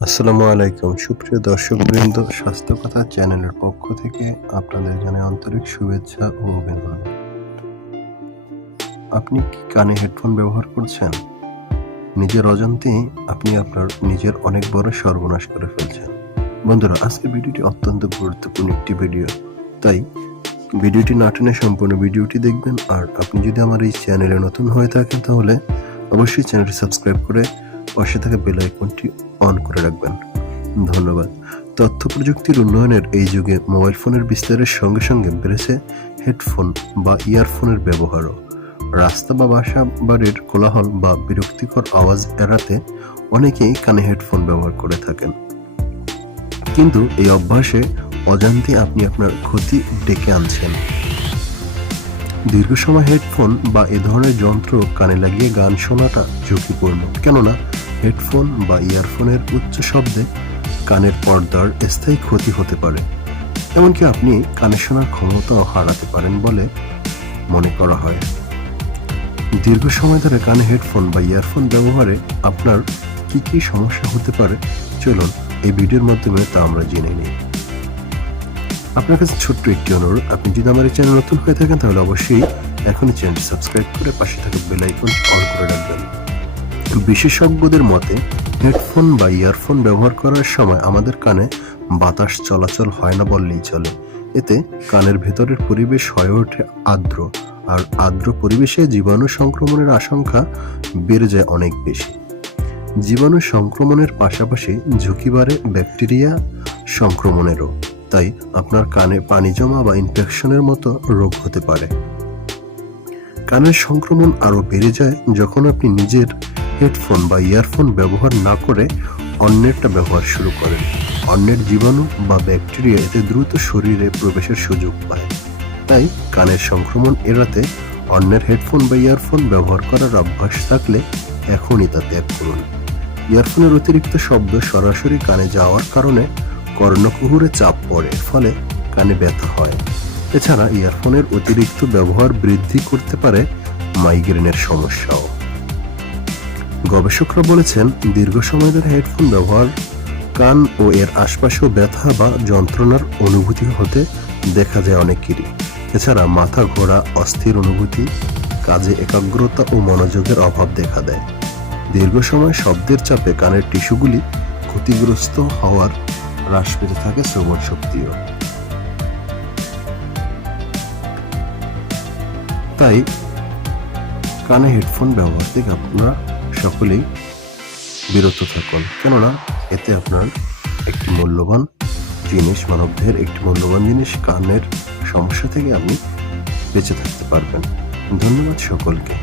আসসালামু আলাইকুম সুপ্রিয় দর্শকবৃন্দ, স্বাস্থ্য কথা চ্যানেলের পক্ষ থেকে আপনাদের জানাই আন্তরিক শুভেচ্ছা ও অভিনন্দন। আপনি কি কানে হেডফোন ব্যবহার করছেন? নিজের অজান্তেই আপনি আপনার নিজের অনেক বড় সর্বনাশ করে ফেলছেন। বন্ধুরা, আজকের ভিডিওটি অত্যন্ত গুরুত্বপূর্ণ একটি ভিডিও, তাই ভিডিওটি না টেনে সম্পূর্ণ ভিডিওটি দেখবেন। আর আপনি যদি আমার এই চ্যানেলে নতুন হয়ে থাকেন তাহলে অবশ্যই চ্যানেলটি সাবস্ক্রাইব করে পাশে থাকা বেল আইকনটি অন করে রাখবেন। ধন্যবাদ। তথ্য প্রযুক্তির উন্নয়নের এই যুগে মোবাইল ফোনের বিস্তারের সঙ্গে সঙ্গে বেড়েছে হেডফোন বা ইয়ারফোনের ব্যবহারও। রাস্তা বা বাসা বাড়ির কোলাহল বা বিরক্তিকর আওয়াজ এড়াতে অনেকেই কানে হেডফোন ব্যবহার করে থাকেন, কিন্তু এই অভ্যাসে অজান্তে আপনি আপনার ক্ষতি ডেকে আনছেন। দীর্ঘ সময় হেডফোন বা এ ধরনের যন্ত্র কানে লাগিয়ে গান শোনাটা ঝুঁকিপূর্ণ, কেননা হেডফোন বা ইয়ারফোনের উচ্চ শব্দে কানের পর্দার স্থায়ী ক্ষতি হতে পারে। এমনকি আপনি কানে শোনার ক্ষমতাও হারাতে পারেন বলে মনে করা হয়। দীর্ঘ সময় ধরে কানে হেডফোন বা ইয়ারফোন ব্যবহারে আপনার কি কি সমস্যা হতে পারে, চলুন এই ভিডিওর মাধ্যমে তা আমরা জেনে নিই। আপনার কাছে ছোট্ট একটি অনুরোধ, আপনি যদি আমার এই চ্যানেল নতুন হয়ে থাকেন তাহলে অবশ্যই এখনই চ্যানেলটি সাবস্ক্রাইব করে পাশে থাকা বেল আইকন অন করে রাখবেন। বিশেষজ্ঞদের মতে হেডফোন বা ইয়ারফোন ব্যবহার করার সময় আমাদের কানে বাতাস চলাচল হয় না বললেই চলে। এতে কানের ভেতরের পরিবেশ হয়ে ওঠে আর্দ্র, আর আর্দ্র পরিবেশে জীবাণু সংক্রমণের আশঙ্কা বেড়ে যায় অনেক বেশি। জীবাণু সংক্রমণের পাশাপাশি ঝুঁকি বাড়ে ব্যাকটেরিয়া সংক্রমণেরও, তাই আপনার কানে পানি জমা বা ইনফেকশনের মতো রোগ হতে পারে। কানের সংক্রমণ আরও বেড়ে যায় যখন আপনি নিজের হেডফোন বা ইয়ারফোন ব্যবহার না করে অন্যেরটা ব্যবহার শুরু করেন। অন্যের জীবাণু বা ব্যাকটেরিয়া এতে দ্রুত শরীরে প্রবেশের সুযোগ পায়, তাই কানের সংক্রমণ এড়াতে অন্যের হেডফোন বা ইয়ারফোন ব্যবহার করার অভ্যাস থাকলে এখনই তা ত্যাগ করুন। ইয়ারফোনের অতিরিক্ত শব্দ সরাসরি কানে যাওয়ার কারণে কর্ণকুহরে চাপ পড়ে, ফলে কানে ব্যথা হয়। এছাড়া ইয়ারফোনের অতিরিক্ত ব্যবহার বৃদ্ধি করতে পারে মাইগ্রেনের সমস্যাও। গবেষকরা বলেছেন, দীর্ঘ সময় ধরে হেডফোন ব্যবহার কান ও এর আশপাশেও ব্যথা বা যন্ত্রণার অনুভূতি হতে দেখা যায় অনেকেরই। এছাড়া মাথা ঘোরা, অস্থির অনুভূতি, কাজে একাগ্রতা ও মনোযোগের অভাব দেখা দেয়। দীর্ঘ সময় শব্দের চাপে কানের টিস্যুগুলি ক্ষতিগ্রস্ত হওয়ার হ্রাস পেতে থাকে শ্রবণ শক্তিও। তাই কানে হেডফোন ব্যবহার থেকে আপনারা সকলেই বিরত থাকুন, কেননা এতে আপনার একটি মূল্যবান জিনিস, মানবদেহের একটি মূল্যবান জিনিস, কানের সমস্যা থেকে আপনি বেঁচে থাকতে পারবেন। ধন্যবাদ সকলকে।